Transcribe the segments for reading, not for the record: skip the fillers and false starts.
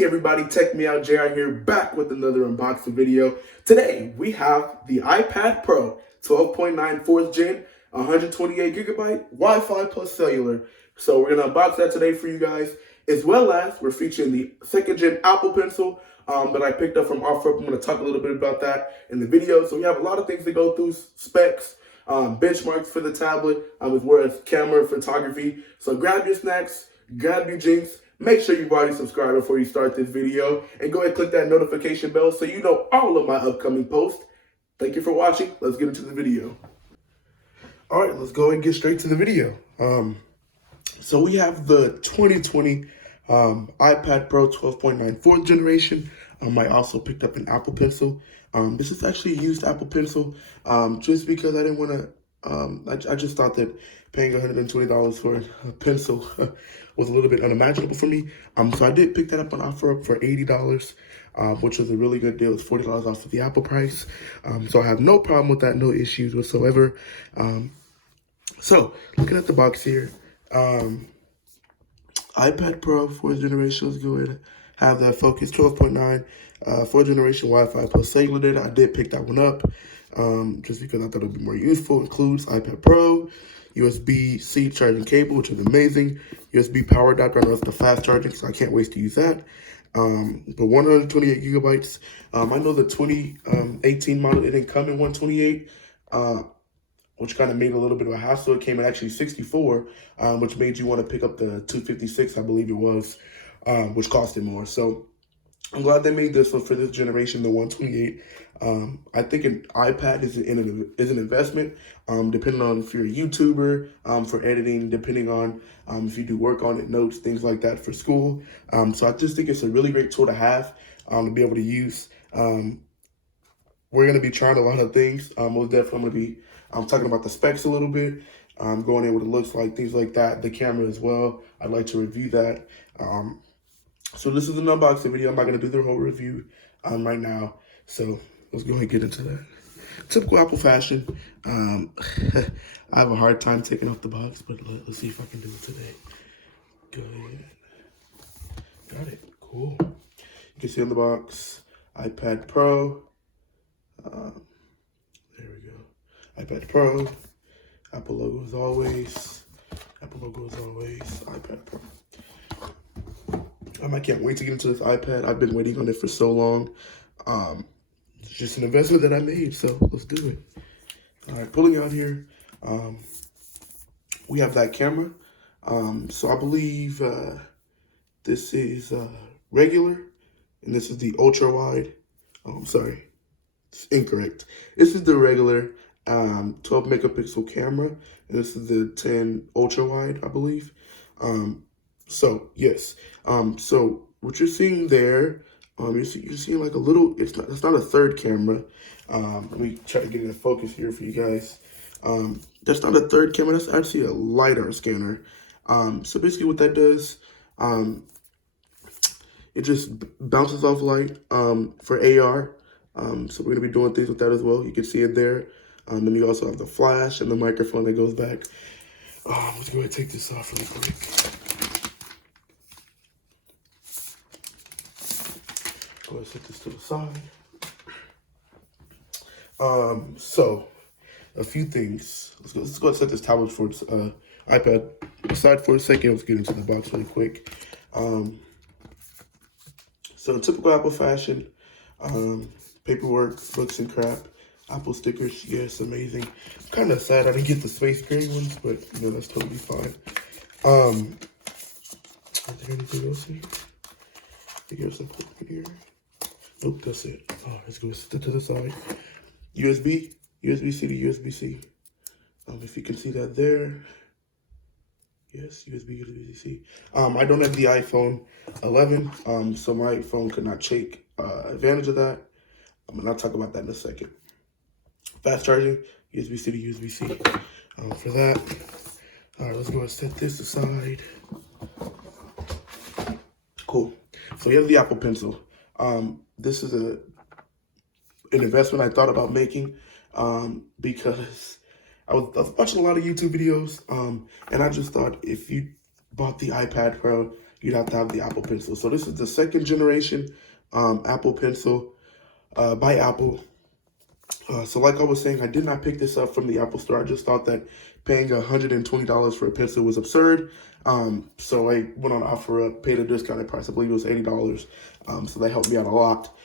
Hey everybody, Tech Me Out JR here, back with another unboxing video. Today we have the iPad Pro 12.9 4th Gen, 128 gigabyte, Wi-Fi plus cellular. So we're gonna unbox that today for you guys, as well as we're featuring the 2nd Gen Apple Pencil that I picked up from OfferUp. I'm gonna talk a little bit about that in the video. So we have a lot of things to go through, specs, benchmarks for the tablet, as well as camera, photography. So grab your snacks, grab your drinks. Make sure you've already subscribed before you start this video, and go ahead and click that notification bell so you know all of my upcoming posts. Thank you for watching. Let's get into the video. All right, let's go ahead and get straight to the video. So we have the 2020 iPad Pro 12.9 4th generation. I also picked up an Apple Pencil. This is actually a used Apple Pencil, just because I didn't want to, I just thought that paying $120 for a pencil was a little bit unimaginable for me. So I did pick that up on OfferUp for $80, which was a really good deal. It's $40 off of the Apple price. So I have no problem with that, no issues whatsoever. So looking at the box here, iPad Pro 4th generation. Let's go ahead and have that focus. 12.9 4th generation Wi-Fi plus cellular data. I did pick that one up just because I thought it would be more useful. Includes iPad Pro, USB-C charging cable, which is amazing. USB power adapter. I know it's the fast charging, so I can't wait to use that. But 128 gigabytes. I know the 2018 model, it didn't come in 128, which kind of made a little bit of a hassle. It came in actually 64, which made you want to pick up the 256, I believe it was, which costed more. So I'm glad they made this one for this generation, the 128. I think an iPad is an investment, depending on if you're a YouTuber, for editing, depending on if you do work on it, notes, things like that for school. So I just think it's a really great tool to have, to be able to use. We're going to be trying a lot of things. Most definitely I'm going to be talking about the specs a little bit, going in what it looks like, things like that, the camera as well. I'd like to review that. So this is an unboxing video. I'm not going to do the whole review right now. So let's go ahead and get into that. Typical Apple fashion. I have a hard time taking off the box, but let's see if I can do it today. Go ahead. Got it. Cool. You can see on the box, iPad Pro. There we go. iPad Pro. Apple logo as always. Apple logo as always. iPad Pro. I can't wait to get into this iPad. I've been waiting on it for so long. It's just an investment that I made, so let's do it. All right, pulling out here, we have that camera. So I believe this is regular, and this is the ultra wide. Oh, I'm sorry, it's incorrect. This is the regular 12 megapixel camera, and this is the 10 ultra wide, I believe. So yes, so what you're seeing there, you're seeing like a little, it's not a third camera. Let me try to get in focus here for you guys. That's not a third camera, that's actually a LiDAR scanner. So basically what that does, it just bounces off light for AR. So we're gonna be doing things with that as well. You can see it there. Then you also have the flash and the microphone that goes back. Let's go ahead and take this off really quick. Go ahead and set this to the side. So a few things. Let's go and set this tablet for its iPad aside for a second. Let's get into the box really quick. So typical Apple fashion, paperwork, books and crap, Apple stickers. Yes, amazing. I'm kind of sad I didn't get the space gray ones, but you know that's totally fine. Is there anything else here? I guess I'm putting here. Nope, that's it. Oh, let's go set it to the side. USB-C to USB-C. If you can see that there. Yes, USB-C. I don't have the iPhone 11, so my phone could not take advantage of that. And I'll talk about that in a second. Fast charging, USB-C to USB-C. For that, all right, let's go and set this aside. Cool. So you have the Apple Pencil. This is an investment I thought about making because I was watching a lot of YouTube videos, and I just thought if you bought the iPad Pro, you'd have to have the Apple Pencil. So this is the second generation Apple Pencil by Apple. So like I was saying, I did not pick this up from the Apple Store. I just thought that paying $120 for a pencil was absurd. So I went on OfferUp, paid a discounted price. I believe it was $80. So that helped me out a lot.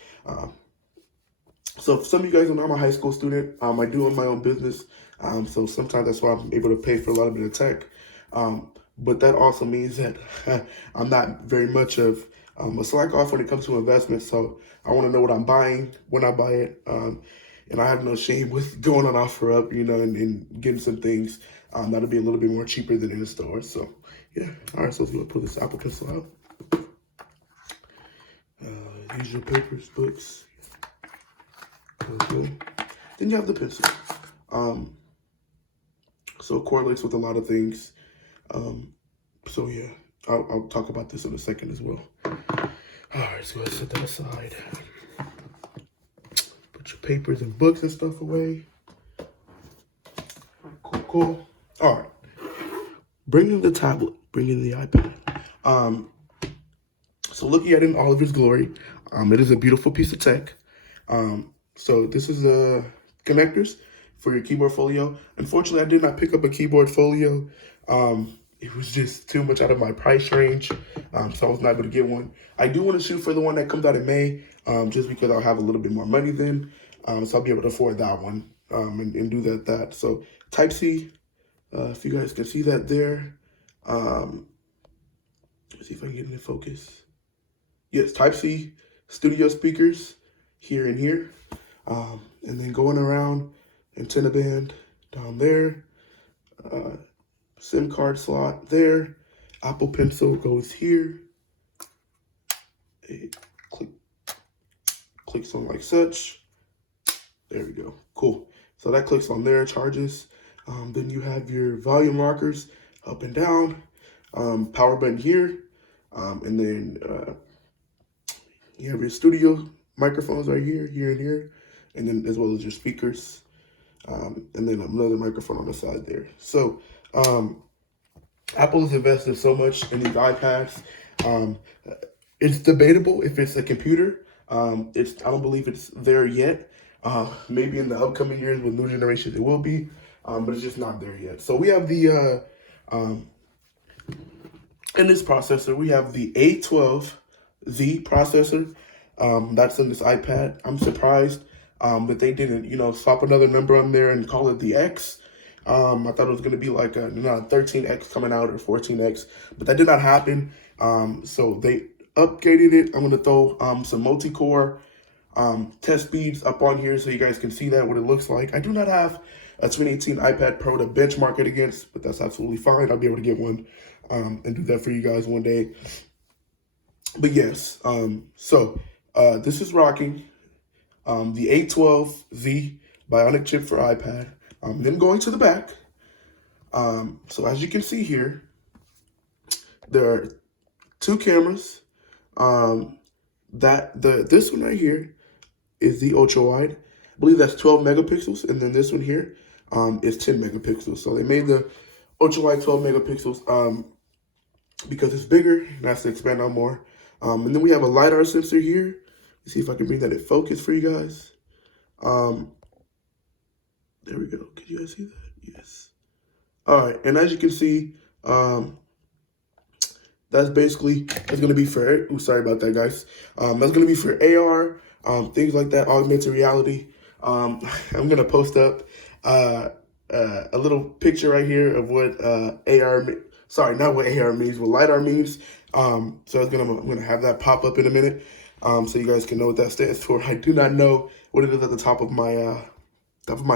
So for some of you guys know, I'm a high school student. I do own my own business. So sometimes that's why I'm able to pay for a lot of bit of tech. But that also means that I'm not very much of a slack off when it comes to investments. So I want to know what I'm buying when I buy it. And I have no shame with going on OfferUp, you know, and getting some things that'll be a little bit more cheaper than in the store. So yeah. All right, so let's go pull this Apple Pencil out. These are papers, books. Okay. Then you have the pencil. So it correlates with a lot of things. So yeah, I'll talk about this in a second as well. All right, so let's set that aside. Put your papers and books and stuff away. Cool. All right. Bringing the tablet, bringing the iPad. So looking at it in all of its glory, it is a beautiful piece of tech. So this is the connectors for your keyboard folio. Unfortunately, I did not pick up a keyboard folio. It was just too much out of my price range, so I was not able to get one. I do want to shoot for the one that comes out in May, just because I'll have a little bit more money then, so I'll be able to afford that one and do that. So Type-C, if you guys can see that there. Let's see if I can get it in focus. Yes, Type-C, studio speakers here and here, and then going around, antenna band down there, SIM card slot there, Apple Pencil goes here, it clicks on like such, there we go, cool. So that clicks on there, charges, then you have your volume markers up and down, power button here, and then you have your studio microphones right here, here and here, and then as well as your speakers, and then another microphone on the side there. So Apple has invested so much in these iPads. It's debatable if it's a computer. I don't believe it's there yet. Maybe in the upcoming years with new generations it will be, but it's just not there yet. So we have the in this processor we have the A12Z processor. That's in this iPad. I'm surprised that they didn't, you know, swap another number on there and call it the X. I thought it was going to be like a 13X coming out or 14X, but that did not happen. So they upgraded it. I'm going to throw some multi-core test speeds up on here so you guys can see that, what it looks like. I do not have a 2018 iPad Pro to benchmark it against, but that's absolutely fine. I'll be able to get one and do that for you guys one day. But yes, this is rocking the A12Z Bionic chip for iPad. Then going to the back. So as you can see here, there are two cameras. This one right here is the ultra wide. I believe that's 12 megapixels, and then this one here is 10 megapixels. So they made the ultra wide 12 megapixels because it's bigger and has to expand out more. And then we have a LiDAR sensor here. Let's see if I can bring that in focus for you guys. There we go. Can you guys see that? Yes. All right. And as you can see, that's going to be for, sorry about that, guys. That's going to be for AR, things like that, augmented reality. I'm going to post up a little picture right here of what not what AR means, what LiDAR means. So I'm going to have that pop up in a minute, so you guys can know what that stands for. I do not know what it is at the top of my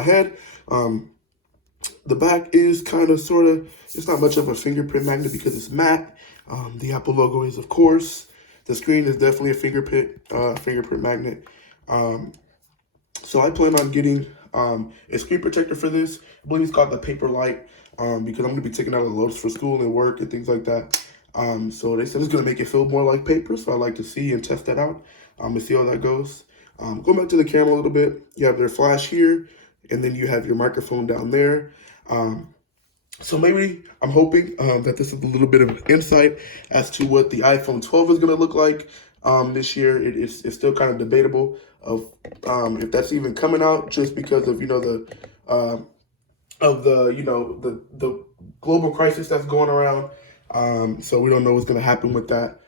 head. The back is kind of sort of, it's not much of a fingerprint magnet because it's matte. The Apple logo is, of course. The screen is definitely a fingerprint magnet. So I plan on getting a screen protector for this. I believe it's called the Paperlight, because I'm going to be taking out the loads for school and work and things like that. So they said it's going to make it feel more like paper, so I'd like to see and test that out and see how that goes. Going back to the camera a little bit, you have their flash here, and then you have your microphone down there. So maybe I'm hoping that this is a little bit of insight as to what the iPhone 12 is going to look like this year. It's still kind of debatable of if that's even coming out, just because of the global crisis that's going around. So we don't know what's going to happen with that.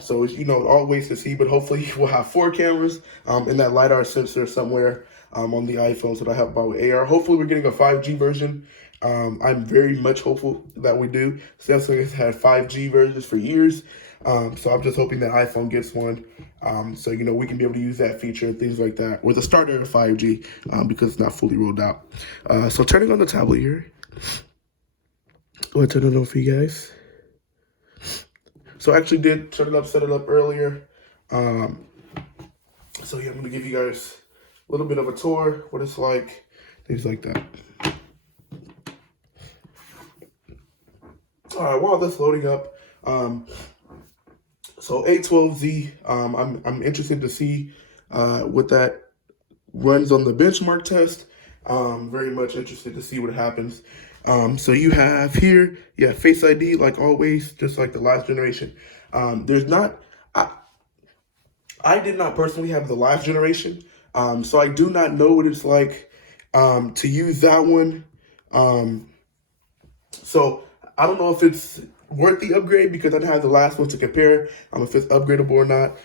So it's, all ways to see, but hopefully we'll have 4 cameras and that LiDAR sensor somewhere on the iPhone, so that'll help out with AR. Hopefully we're getting a 5G version. I'm very much hopeful that we do. Samsung has had 5G versions for years, so I'm just hoping that iPhone gets one, so we can be able to use that feature and things like that, or the starter of 5G, because it's not fully rolled out. So turning on the tablet here, go ahead and turn it on for you guys. So I actually did set it up earlier. So yeah, I'm gonna give you guys a little bit of a tour, what it's like, things like that. All right, while that's loading up, so A12Z, I'm interested to see what that runs on the benchmark test. Very much interested to see what happens. So you have here, Face ID, like always, just like the last generation. There's not, I did not personally have the last generation, so I do not know what it's like to use that one. So I don't know if it's worth the upgrade because I didn't have the last one to compare if it's upgradable or not.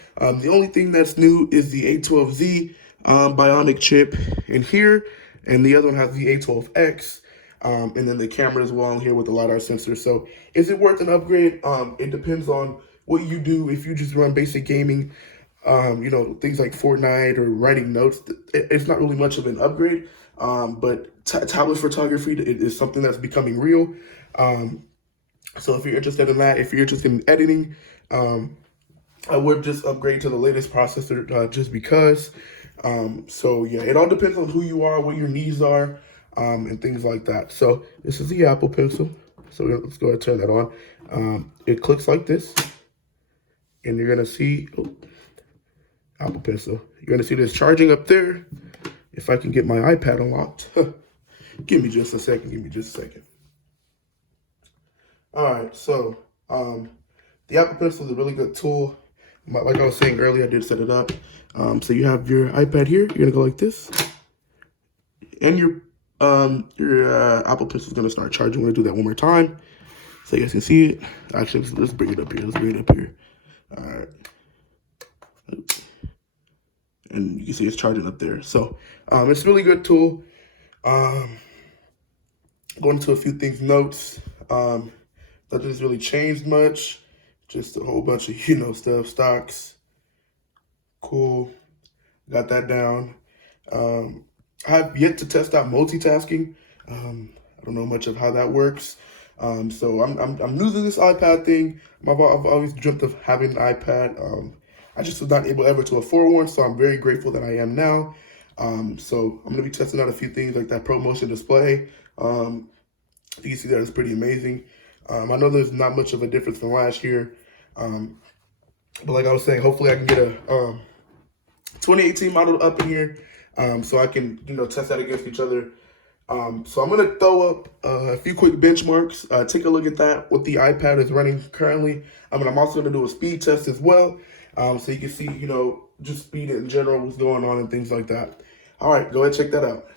The only thing that's new is the A12Z Bionic chip in here, and the other one has the A12X, and then the camera as well in here with the LiDAR sensor. So is it worth an upgrade? It depends on what you do. If you just run basic gaming, things like Fortnite or writing notes, it's not really much of an upgrade. But tablet photography is something that's becoming real. So if you're interested in that, if you're interested in editing, I would just upgrade to the latest processor just because. So yeah, it all depends on who you are, what your needs are, and things like that. So this is the Apple Pencil. So let's go ahead and turn that on. It clicks like this, and you're gonna see Apple Pencil. You're gonna see this charging up there. If I can get my iPad unlocked, give me just a second. All right, so the Apple Pencil is a really good tool. Like I was saying earlier, I did set it up. So you have your iPad here. You're gonna go like this, and your Apple Pencil is gonna start charging. We're gonna do that one more time, so you guys can see it. Actually, let's bring it up here. All right, and you can see it's charging up there. So it's a really good tool. Going into a few things, notes. Nothing's really changed much. Just a whole bunch of stuff, stocks. Cool. Got that down. I have yet to test out multitasking. I don't know much of how that works. So I'm new to this iPad thing. I've always dreamt of having an iPad. I just was not able ever to afford one, so I'm very grateful that I am now. So I'm gonna be testing out a few things like that ProMotion display. You can see that it's pretty amazing. I know there's not much of a difference from last year, but like I was saying, hopefully I can get a 2018 model up in here, so I can test that against each other. So I'm gonna throw up a few quick benchmarks. Take a look at that, what the iPad is running currently. I'm also gonna do a speed test as well, so you can see just speed in general, what's going on and things like that. All right, go ahead and check that out.